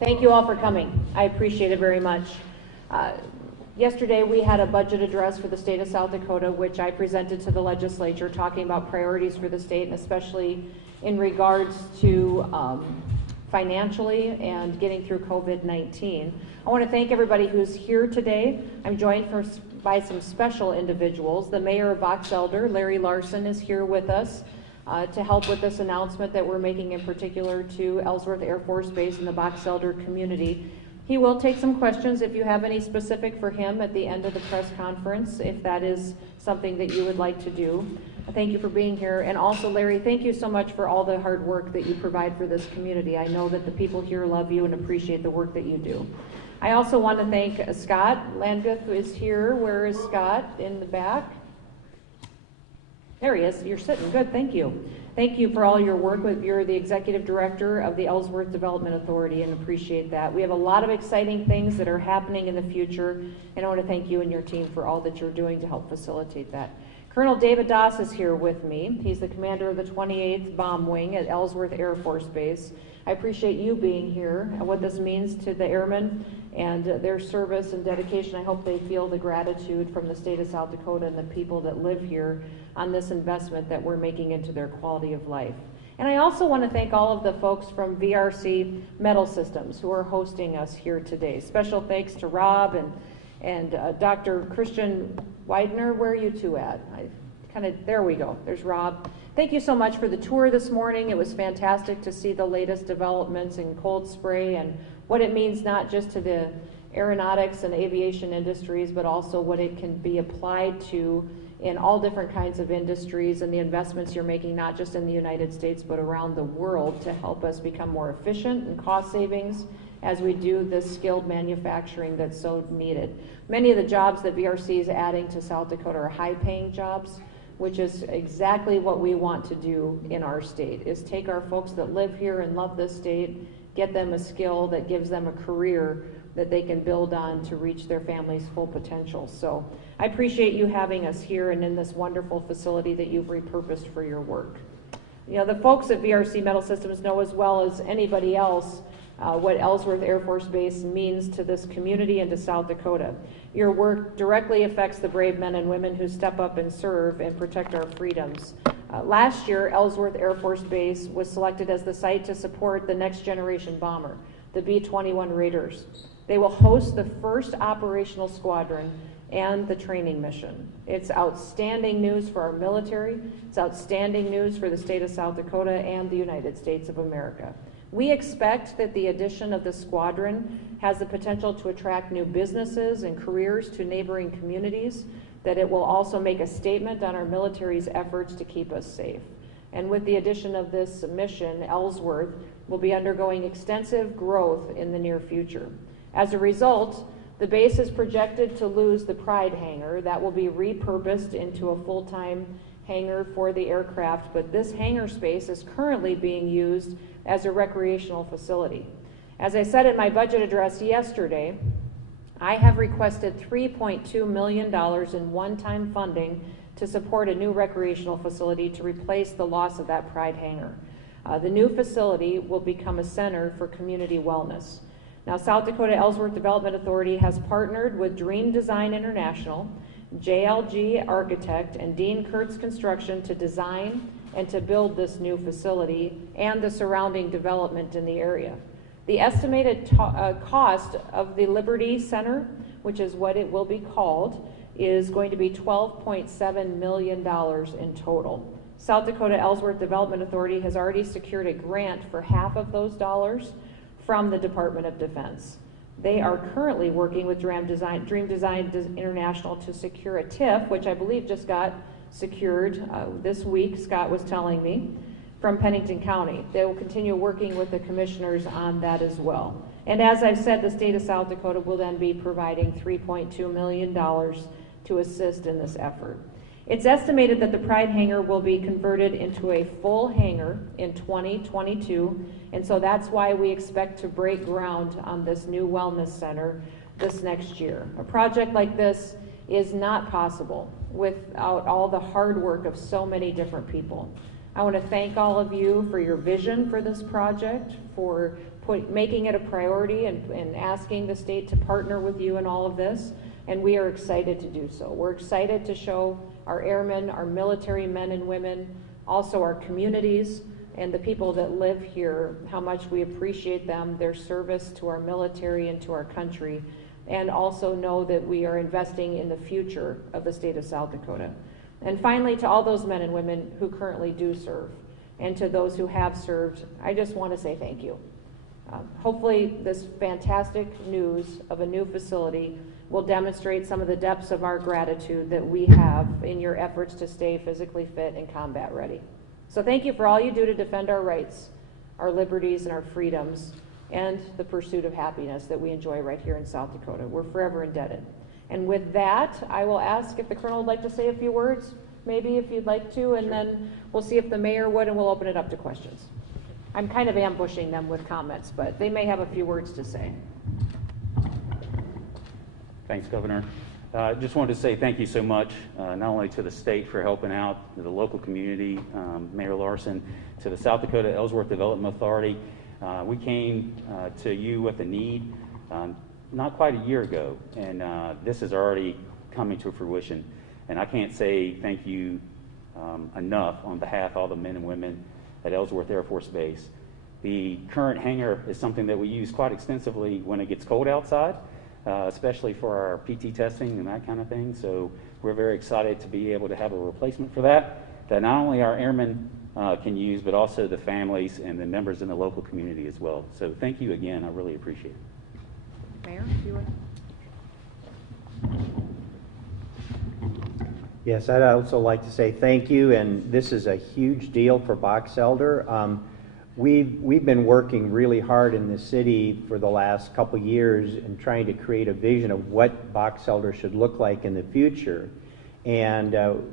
Thank you all for coming. I appreciate it very much. Yesterday we had a budget address for the state of South Dakota, which I presented to the legislature, talking about priorities for the state, and especially in regards to financially and getting through COVID-19. I want to thank everybody who's here today. I'm joined by some special individuals. The mayor of Box Elder, Larry Larson, is here with us to help with this announcement that we're making, in particular to Ellsworth Air Force Base and the Box Elder community. He will take some questions if you have any specific for him at the end of the press conference, if that is something that you would like to do. Thank you for being here. And also, Larry, thank you so much for all the hard work that you provide for this community. I know that the people here love you and appreciate the work that you do. I also want to thank Scott Landguth, who is here. Where is Scott? In the back? There he is. You're sitting. Good. Thank you. Thank you for all your work. You're the executive director of the Ellsworth Development Authority, and appreciate that. We have a lot of exciting things that are happening in the future, and I want to thank you and your team for all that you're doing to help facilitate that. Colonel David Doss is here with me. He's the commander of the 28th Bomb Wing at Ellsworth Air Force Base. I appreciate you being here and what this means to the airmen and their service and dedication. I hope they feel the gratitude from the state of South Dakota and the people that live here on this investment that we're making into their quality of life. And I also want to thank all of the folks from VRC Metal Systems who are hosting us here today. Special thanks to Rob and Dr. Christian Widener. Where are you two at? There we go. There's Rob. Thank you so much for the tour this morning. It was fantastic to see the latest developments in cold spray and what it means not just to the aeronautics and aviation industries, but also what it can be applied to in all different kinds of industries, and the investments you're making not just in the United States but around the world to help us become more efficient and cost savings as we do this skilled manufacturing that's so needed. Many of the jobs that VRC is adding to South Dakota are high-paying jobs, which is exactly what we want to do in our state, is take our folks that live here and love this state, get them a skill that gives them a career that they can build on to reach their family's full potential. So I appreciate you having us here and in this wonderful facility that you've repurposed for your work. You know, the folks at VRC Metal Systems know as well as anybody else what Ellsworth Air Force Base means to this community and to South Dakota. Your work directly affects the brave men and women who step up and serve and protect our freedoms. Last year, Ellsworth Air Force Base was selected as the site to support the next generation bomber, the B-21 Raiders. They will host the first operational squadron and the training mission. It's outstanding news for our military. It's outstanding news for the state of South Dakota and the United States of America. We expect that the addition of the squadron has the potential to attract new businesses and careers to neighboring communities, that it will also make a statement on our military's efforts to keep us safe. And with the addition of this mission, Ellsworth will be undergoing extensive growth in the near future. As a result, the base is projected to lose the Pride hangar. That will be repurposed into a full-time hangar for the aircraft, but this hangar space is currently being used as a recreational facility. As I said in my budget address yesterday, I have requested $3.2 million in one-time funding to support a new recreational facility to replace the loss of that Pride hangar. The new facility will become a center for community wellness. Now, South Dakota Ellsworth Development Authority has partnered with Dream Design International, JLG Architect, and Dean Kurtz Construction to design and to build this new facility and the surrounding development in the area. The estimated cost of the Liberty Center, which is what it will be called, is going to be $12.7 million in total. South Dakota Ellsworth Development Authority has already secured a grant for half of those dollars from the Department of Defense. They are currently working with Dream Design International to secure a TIF, which I believe just got secured this week, Scott was telling me, from Pennington County. They will continue working with the commissioners on that as well. And as I've said, the state of South Dakota will then be providing $3.2 million to assist in this effort. It's estimated that the Pride hangar will be converted into a full hangar in 2022, and so that's why we expect to break ground on this new wellness center this next year. A project like this is not possible without all the hard work of so many different people. I want to thank all of you for your vision for this project, for making it a priority and asking the state to partner with you in all of this, and we are excited to do so. We're excited to show our airmen, our military men and women, also our communities, and the people that live here, how much we appreciate them, their service to our military and to our country, and also know that we are investing in the future of the state of South Dakota. And finally, to all those men and women who currently do serve, and to those who have served, I just want to say thank you. Hopefully this fantastic news of a new facility will demonstrate some of the depths of our gratitude that we have in your efforts to stay physically fit and combat ready. So thank you for all you do to defend our rights, our liberties, and our freedoms, and the pursuit of happiness that we enjoy right here in South Dakota. We're forever indebted. And with that, I will ask if the Colonel would like to say a few words, maybe if you'd like to, and then we'll see if the Mayor would, and we'll open it up to questions. I'm kind of ambushing them with comments, but they may have a few words to say. Thanks, Governor. Just wanted to say thank you so much, not only to the state for helping out, to the local community, Mayor Larson, to the South Dakota Ellsworth Development Authority. We came to you with a need not quite a year ago, and this is already coming to fruition. And I can't say thank you enough on behalf of all the men and women at Ellsworth Air Force Base. The current hangar is something that we use quite extensively when it gets cold outside, especially for our PT testing and that kind of thing. So we're very excited to be able to have a replacement for that not only our airmen can use, but also the families and the members in the local community as well. So thank you again. I really appreciate it. Mayor, do you want? Yes, I'd also like to say thank you, and this is a huge deal for Box Elder. We've been working really hard in the city for the last couple years and trying to create a vision of what Box Elder should look like in the future. And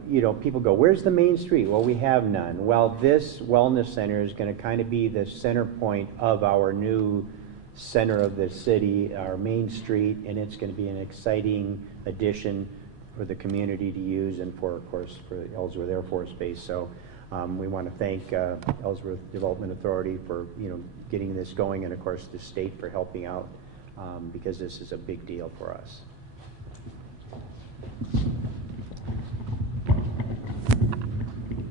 you know, people go, "Where's the main street?" Well, we have none. Well, this wellness center is going to kind of be the center point of our new center of the city, our main street, and it's going to be an exciting addition for the community to use, and for, of course, for the Ellsworth Air Force Base. So we want to thank Ellsworth Development Authority for getting this going, and of course the state for helping out, because this is a big deal for us.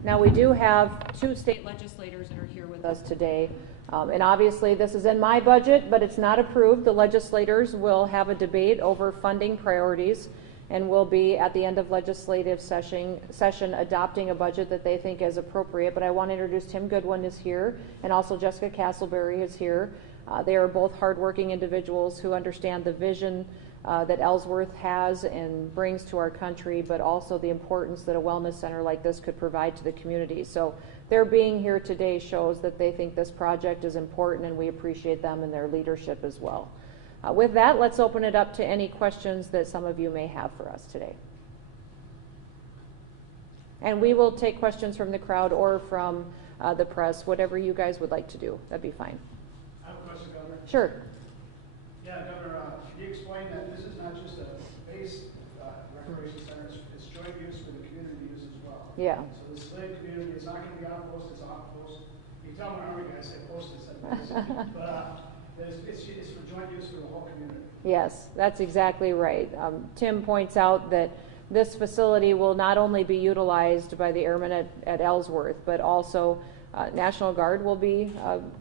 Now, we do have two state legislators that are here with us today. And obviously, this is in my budget, but it's not approved. The legislators will have a debate over funding priorities, and will be at the end of legislative session adopting a budget that they think is appropriate. But I want to introduce Tim Goodwin is here, and also Jessica Castleberry is here. They are both hardworking individuals who understand the vision that Ellsworth has and brings to our country, but also the importance that a wellness center like this could provide to the community. So their being here today shows that they think this project is important, and we appreciate them and their leadership as well. With that, let's open it up to any questions that some of you may have for us today. And we will take questions from the crowd or from the press, whatever you guys would like to do. That'd be fine. I have a question, Governor. Sure. Yeah, Governor, can you explain that this is not just a base recreation center, it's joint use for the community use as well? Yeah. So the slave community is not going to be outpost, it's off-post. You can tell when Army guys say post instead of base. But it's for joint use for the whole community. Yes, that's exactly right. Tim points out that this facility will not only be utilized by the airmen at Ellsworth, but also National Guard will be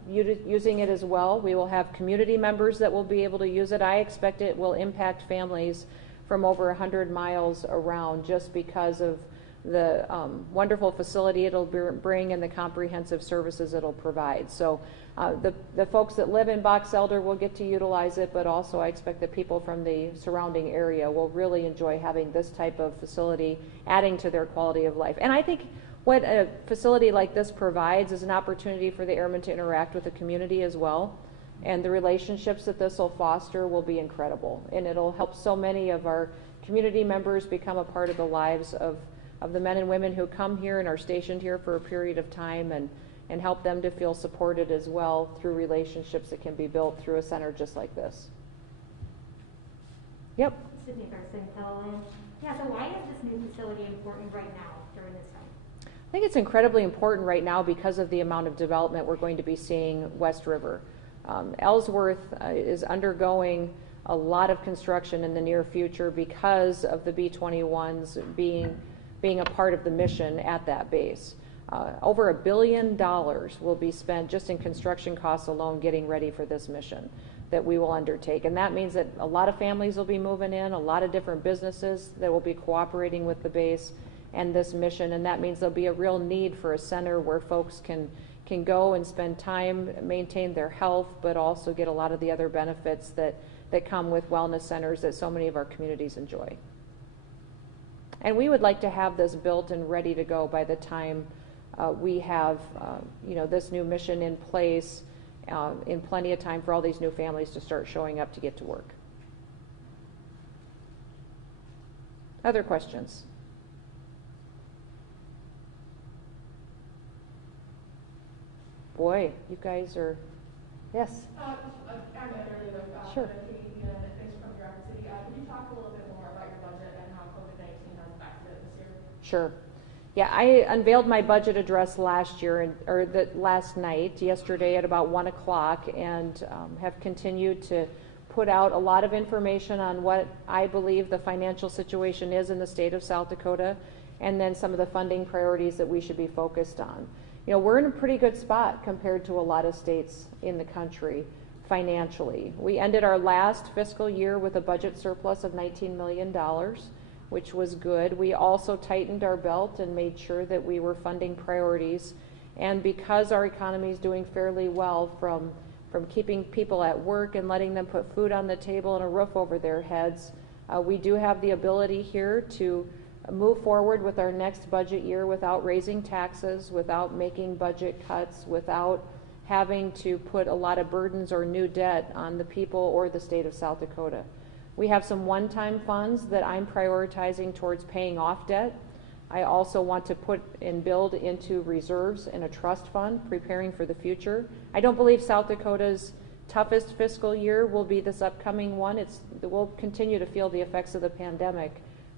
using it as well. We will have community members that will be able to use it. I expect it will impact families from over 100 miles around, just because of the wonderful facility it'll bring and the comprehensive services it'll provide. So the folks that live in Box Elder will get to utilize it, but also I expect that people from the surrounding area will really enjoy having this type of facility, adding to their quality of life. And I think what a facility like this provides is an opportunity for the airmen to interact with the community as well. And the relationships that this will foster will be incredible. And it'll help so many of our community members become a part of the lives of the men and women who come here and are stationed here for a period of time, and help them to feel supported as well through relationships that can be built through a center just like this. Yep. Sydney Garson, Kellogg. Yeah, so why is this new facility important right now during this time? I think it's incredibly important right now because of the amount of development we're going to be seeing West River. Ellsworth is undergoing a lot of construction in the near future because of the B-21s being a part of the mission at that base. Over $1 billion will be spent just in construction costs alone getting ready for this mission that we will undertake. And that means that a lot of families will be moving in, a lot of different businesses that will be cooperating with the base and this mission. And that means there'll be a real need for a center where folks can go and spend time, maintain their health, but also get a lot of the other benefits that come with wellness centers that so many of our communities enjoy. And we would like to have this built and ready to go by the time we have this new mission in place in plenty of time for all these new families to start showing up to get to work. Other questions? Boy, you guys are, yes? I met earlier, sure. Thanks from your city. Could you talk a little bit more about your budget and how COVID-19 has affected it this year? Sure. Yeah, I unveiled my budget address last night, yesterday at about 1 o'clock, and have continued to put out a lot of information on what I believe the financial situation is in the state of South Dakota, and then some of the funding priorities that we should be focused on. We're in a pretty good spot compared to a lot of states in the country financially. We ended our last fiscal year with a budget surplus of $19 million, which was good. We also tightened our belt and made sure that we were funding priorities. And because our economy is doing fairly well from keeping people at work and letting them put food on the table and a roof over their heads, we do have the ability here to move forward with our next budget year without raising taxes, without making budget cuts, without having to put a lot of burdens or new debt on the people or the state of South Dakota. We have some one-time funds that I'm prioritizing towards paying off debt. I also want to put and build into reserves in a trust fund, preparing for the future. I don't believe South Dakota's toughest fiscal year will be this upcoming one. We'll continue to feel the effects of the pandemic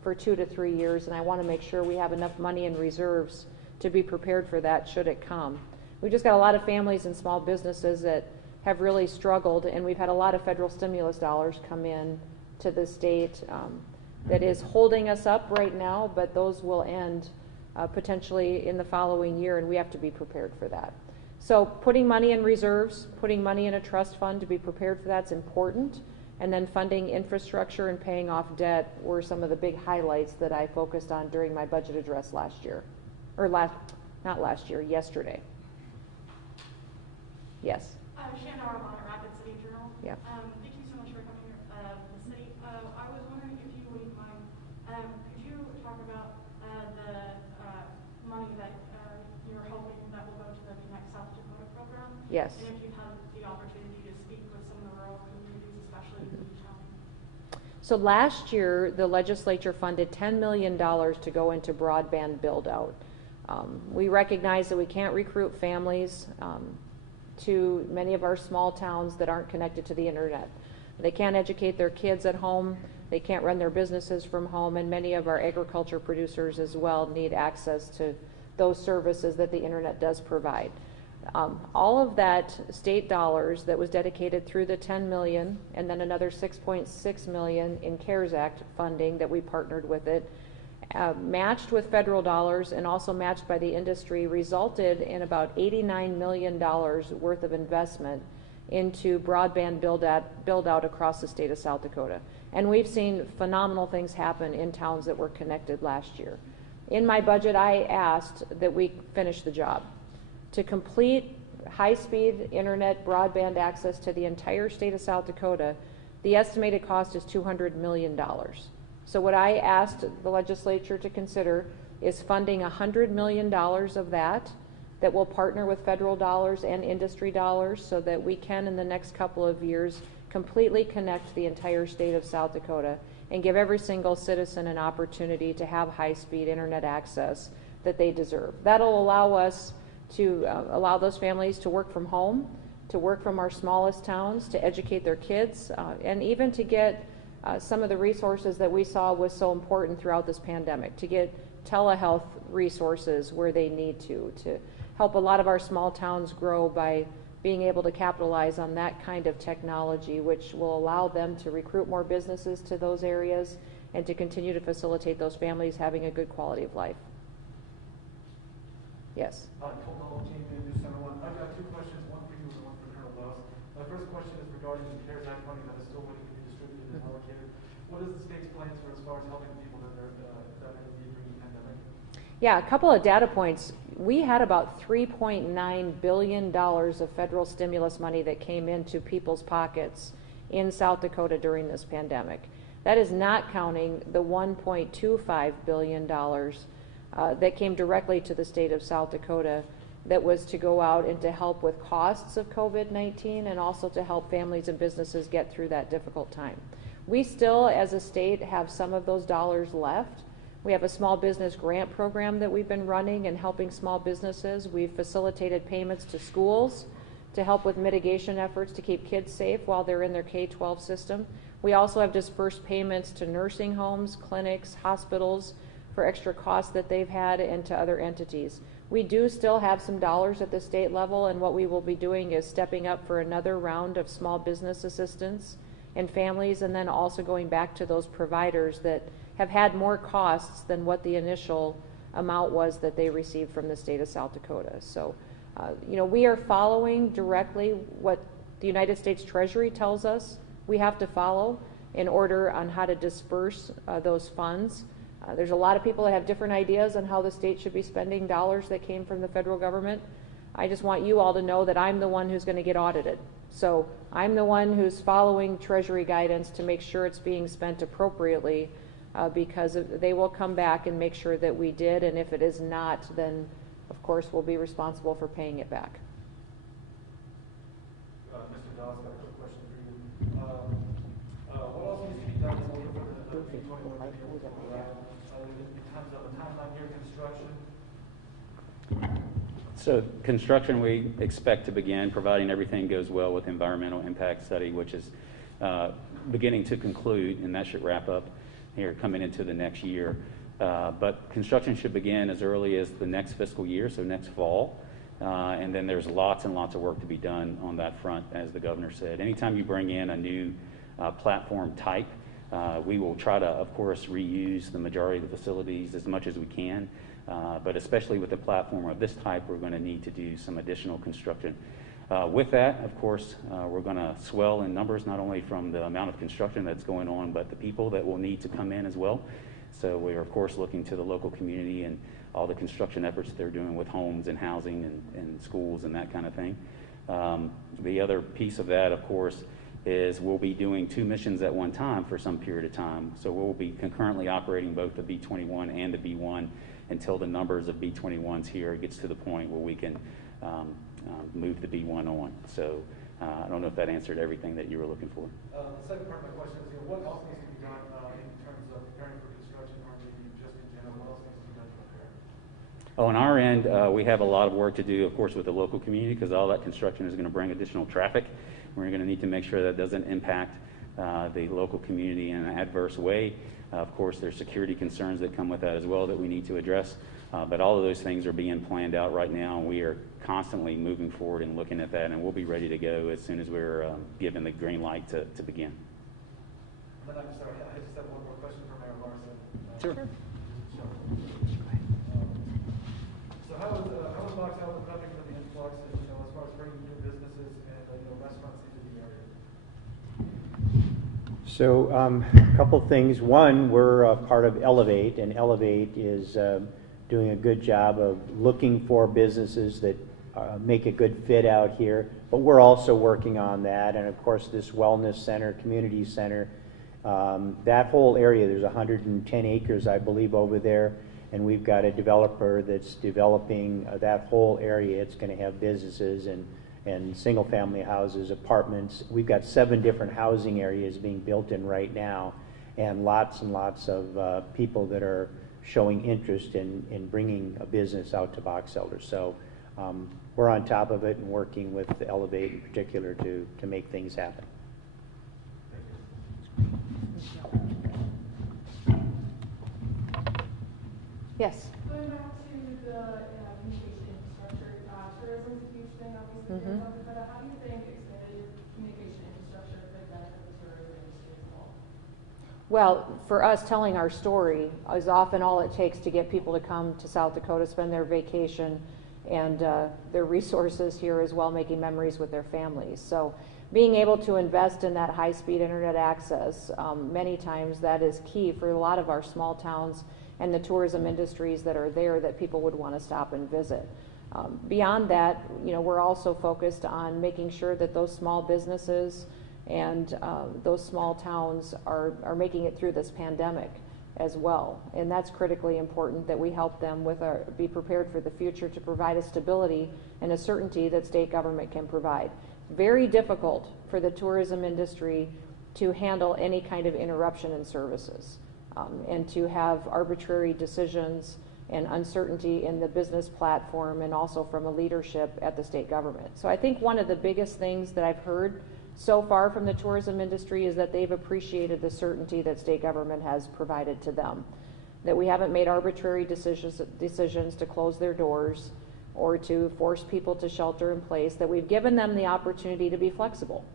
for 2 to 3 years, and I want to make sure we have enough money in reserves to be prepared for that should it come. We've just got a lot of families and small businesses that have really struggled, and we've had a lot of federal stimulus dollars come in to the state that is holding us up right now, but those will end potentially in the following year, and we have to be prepared for that. So putting money in reserves, putting money in a trust fund to be prepared for that's important. And then funding infrastructure and paying off debt were some of the big highlights that I focused on during my budget address yesterday. Yes? Shannon Armon at Rapid City Journal. Yeah. Thank you so much for coming to the city. I was wondering if you wouldn't mind, could you talk about the money that you're hoping that will go to the Connect South Dakota program? Yes. And if you've had the opportunity to speak with some of the rural communities, especially in the town. So last year, the legislature funded $10 million to go into broadband build-out. We recognize that we can't recruit families to many of our small towns that aren't connected to the internet. They can't educate their kids at home, they can't run their businesses from home, and many of our agriculture producers as well need access to those services that the internet does provide. All of that state dollars that was dedicated through the $10 million and then another $6.6 million in CARES Act funding that we partnered with it, matched with federal dollars and also matched by the industry, resulted in about $89 million worth of investment into broadband build out across the state of South Dakota. And we've seen phenomenal things happen in towns that were connected last year. In my budget, I asked that we finish the job. To complete high-speed internet broadband access to the entire state of South Dakota, the estimated cost is $200 million. So what I asked the legislature to consider is funding $100 million of that will partner with federal dollars and industry dollars so that we can, in the next couple of years, completely connect the entire state of South Dakota and give every single citizen an opportunity to have high-speed internet access that they deserve. That'll allow us to allow those families to work from home, to work from our smallest towns, to educate their kids, and even to get some of the resources that we saw was so important throughout this pandemic, to get telehealth resources where they need to help a lot of our small towns grow by being able to capitalize on that kind of technology, which will allow them to recruit more businesses to those areas and to continue to facilitate those families having a good quality of life. Yes. I've got two questions, one for you and one for Colonel Wells. My first question is regarding the CARES Act money that is still waiting to be distributed and allocated. What is the state's plans for as far as helping people that are in need during the pandemic? Yeah, a couple of data points. We had about $3.9 billion of federal stimulus money that came into people's pockets in South Dakota during this pandemic. That is not counting the $1.25 billion that came directly to the state of South Dakota that was to go out and to help with costs of COVID-19 and also to help families and businesses get through that difficult time. We still, as a state, have some of those dollars left. We have a small business grant program that we've been running and helping small businesses. We've facilitated payments to schools to help with mitigation efforts to keep kids safe while they're in their K-12 system. We also have dispersed payments to nursing homes, clinics, hospitals for extra costs that they've had and to other entities. We do still have some dollars at the state level, and what we will be doing is stepping up for another round of small business assistance and families, and then also going back to those providers that have had more costs than what the initial amount was that they received from the state of South Dakota. So, we are following directly what the United States Treasury tells us we have to follow in order on how to disperse those funds. There's a lot of people that have different ideas on how the state should be spending dollars that came from the federal government. I just want you all to know that I'm the one who's going to get audited. So I'm the one who's following Treasury guidance to make sure it's being spent appropriately, because they will come back and make sure that we did, and if it is not, then of course we'll be responsible for paying it back. Mr. Dawes, got a quick question for you. What else needs to be done in order for the B-21 to be able to go out in terms of a timeline here, construction? So construction, we expect to begin, providing everything goes well with environmental impact study, which is beginning to conclude, and that should wrap up here coming into the next year. But construction should begin as early as the next fiscal year, so next fall. And then there's lots and lots of work to be done on that front, as the governor said. Anytime you bring in a new platform type, we will try to, of course, reuse the majority of the facilities as much as we can. But especially with a platform of this type, we're going to need to do some additional construction. With that, of course, we're going to swell in numbers, not only from the amount of construction that's going on, but the people that will need to come in as well. So we are, of course, looking to the local community and all the construction efforts they're doing with homes and housing and schools and that kind of thing. The other piece of that, of course, is we'll be doing 2 missions at one time for some period of time. So we'll be concurrently operating both the B-21 and the B-1 until the numbers of B-21s here gets to the point where we can move the B-1 on. So I don't know if that answered everything that you were looking for. The second part of my question is, what else needs to be done in terms of preparing for construction, or maybe just in general, what else needs to be done to prepare? On our end, we have a lot of work to do, of course, with the local community, because all that construction is going to bring additional traffic. We're going to need to make sure that doesn't impact the local community in an adverse way. Of course, there's security concerns that come with that as well that we need to address. But all of those things are being planned out right now, and we are constantly moving forward and looking at that, and we'll be ready to go as soon as we're given the green light to begin. And then I'm sorry, I just have one more question for Mayor Larson. Sure. So how is Box Elder prepping for the influx, and, as far as bringing new businesses and restaurants into the area? So a couple things. One, we're part of Elevate, and Elevate is doing a good job of looking for businesses that make a good fit out here. But we're also working on that, and of course this wellness center, community center, that whole area, there's 110 acres, I believe, over there, and we've got a developer that's developing that whole area. It's going to have businesses and single-family houses, apartments. We've got 7 different housing areas being built in right now, and lots of people that are showing interest in bringing a business out to Box Elder. So we're on top of it and working with Elevate in particular to make things happen. Yes. Going back to the communication infrastructure, tourism is a huge thing, obviously. Mhm. How do you think expanded communication infrastructure could benefit the tourism industry as a whole? Well, for us, telling our story is often all it takes to get people to come to South Dakota, spend their vacation and their resources here as well, making memories with their families. So being able to invest in that high-speed internet access, many times that is key for a lot of our small towns and the tourism industries that are there that people would want to stop and visit. Beyond that, we're also focused on making sure that those small businesses and those small towns are making it through this pandemic as well. And that's critically important, that we help them be prepared for the future to provide a stability and a certainty that state government can provide. Very difficult for the tourism industry to handle any kind of interruption in services and to have arbitrary decisions and uncertainty in the business platform and also from a leadership at the state government. So I think one of the biggest things that I've heard so far from the tourism industry is that they've appreciated the certainty that state government has provided to them, that we haven't made arbitrary decisions to close their doors or to force people to shelter in place, that we've given them the opportunity to be flexible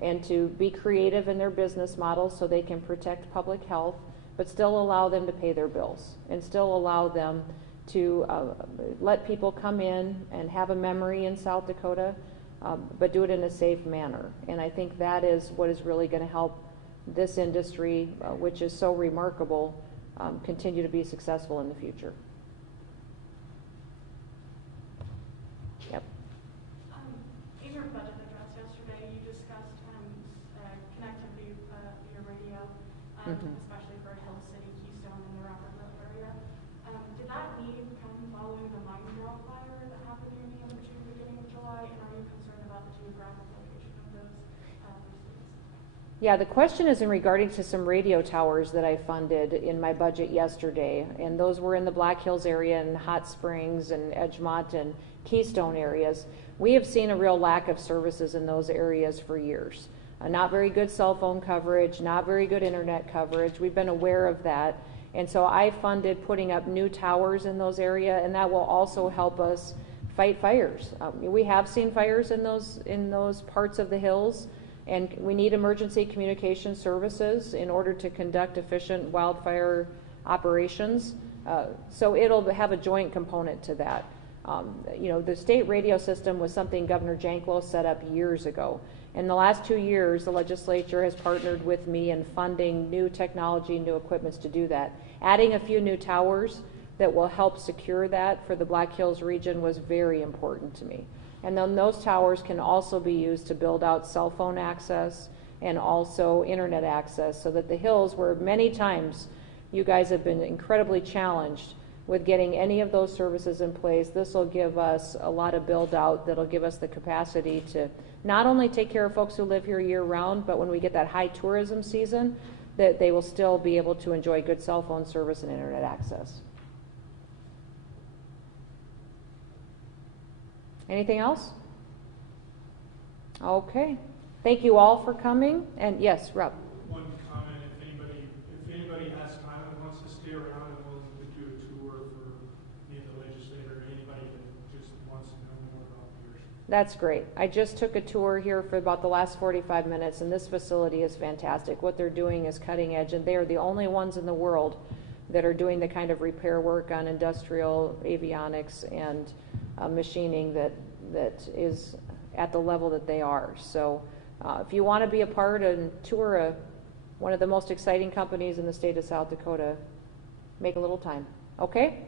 and to be creative in their business models so they can protect public health but still allow them to pay their bills and still allow them to let people come in and have a memory in South Dakota, but do it in a safe manner. And I think that is what is really going to help this industry, which is so remarkable, continue to be successful in the future. Yep. In your budget address yesterday, you discussed connectivity via radio, especially for Hill City, Keystone, and the Rockville area. Did that need come following the Mineville fire that happened near the other two beginning of July? And are you concerned about the geographic location of those receipts? Yeah, the question is in regarding to some radio towers that I funded in my budget yesterday, and those were in the Black Hills area and Hot Springs and Edgemont and Keystone areas. We have seen a real lack of services in those areas for years. Not very good cell phone coverage, not very good internet coverage. We've been aware of that. And so I funded putting up new towers in those areas, and that will also help us fight fires. We have seen fires in those parts of the hills, and we need emergency communication services in order to conduct efficient wildfire operations. So it'll have a joint component to that. The state radio system was something Governor Janklow set up years ago. In the last 2 years, the legislature has partnered with me in funding new technology, new equipments to do that. Adding a few new towers that will help secure that for the Black Hills region was very important to me. And then those towers can also be used to build out cell phone access and also internet access, so that the hills, where many times you guys have been incredibly challenged with getting any of those services in place, this will give us a lot of build out that'll give us the capacity to not only take care of folks who live here year round, but when we get that high tourism season, that they will still be able to enjoy good cell phone service and internet access. Anything else? Okay. Thank you all for coming. And yes, Rob. One comment, if anybody has time and wants to stay around and willing to do a tour for me, the legislator, or anybody that just wants to know more about yours. That's great. I just took a tour here for about the last 45 minutes, and this facility is fantastic. What they're doing is cutting edge, and they are the only ones in the world that are doing the kind of repair work on industrial avionics and machining that is at the level that they are. So if you want to be a part and tour one of the most exciting companies in the state of South Dakota, make a little time. Okay?